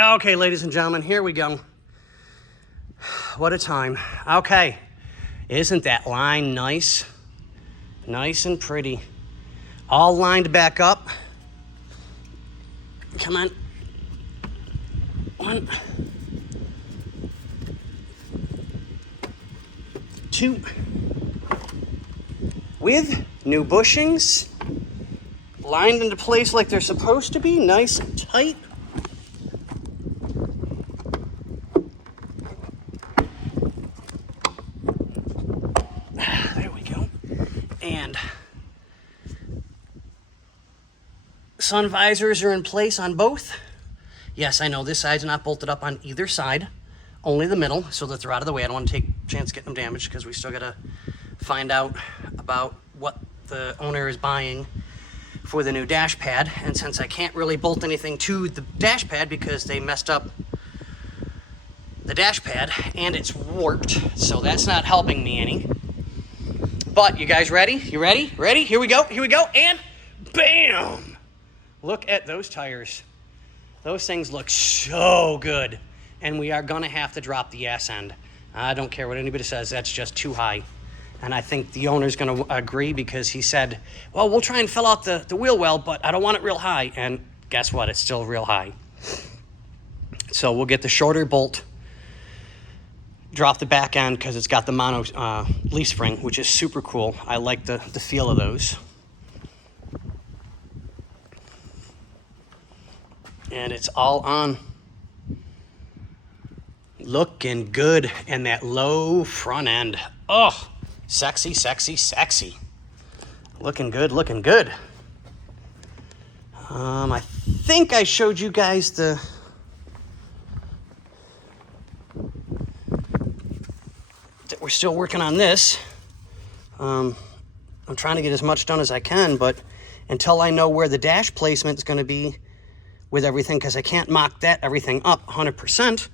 Okay, ladies and gentlemen, here we go. What a time. Okay, isn't that line nice? Nice and pretty. All lined back up. Come on. 1, 2. With new bushings. Lined into place like they're supposed to be. Nice and tight. There we go. And sun visors are in place on both. Yes, I know this side's not bolted up on either side, only the middle, so that they're out of the way. I don't want to take a chance of getting them damaged because we still got to find out about what the owner is buying for the new dash pad. And since I can't really bolt anything to the dash pad because they messed up the dash pad and it's warped, so that's not helping me any. But you guys ready? You ready? Ready? Here we go. Here we go. And bam! Look at those tires. Those things look so good. And we are going to have to drop the ass end. I don't care what anybody says. That's just too high. And I think the owner's going to agree because he said, well, we'll try and fill out the wheel well, but I don't want it real high. And guess what? It's still real high. So we'll get the shorter bolt, drop the back end because it's got the mono leaf spring, which is super cool. I like the feel of those. And it's all on. Looking good. And that low front end. Oh, sexy, sexy, sexy. Looking good, looking good. I think I showed you guys that we're still working on this. I'm trying to get as much done as I can, but until I know where the dash placement is going to be with everything, because I can't mock that everything up 100%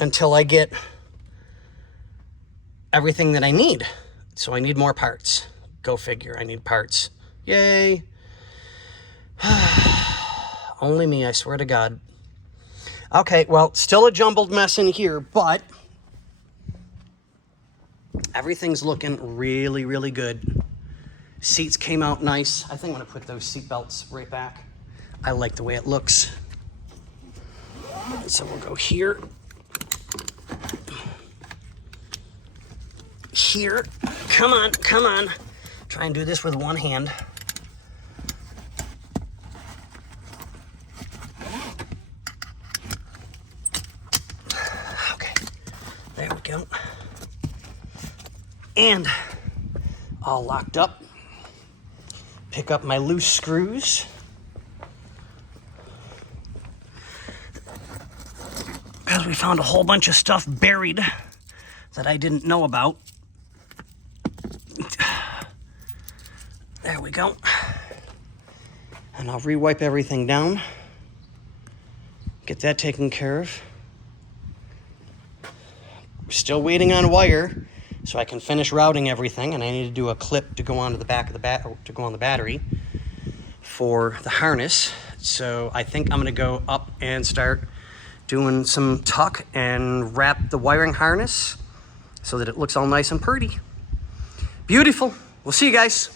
until I get everything that I need. So I need more parts. Go figure, I need parts. Yay. Only me, I swear to God. Okay, well, still a jumbled mess in here, but everything's looking really, really good. Seats came out nice. I think I'm gonna put those seat belts right back. I like the way it looks. So we'll go here. Here. Come on, come on. Try and do this with one hand. Okay, there we go. And all locked up. Pick up my loose screws. Because we found a whole bunch of stuff buried that I didn't know about. There we go. And I'll re-wipe everything down. Get that taken care of. We're still waiting on wire so I can finish routing everything, and I need to do a clip to go onto the back of the to go on the battery for the harness. So I think I'm gonna go up and start doing some tuck and wrap the wiring harness so that it looks all nice and pretty. Beautiful. We'll see you guys.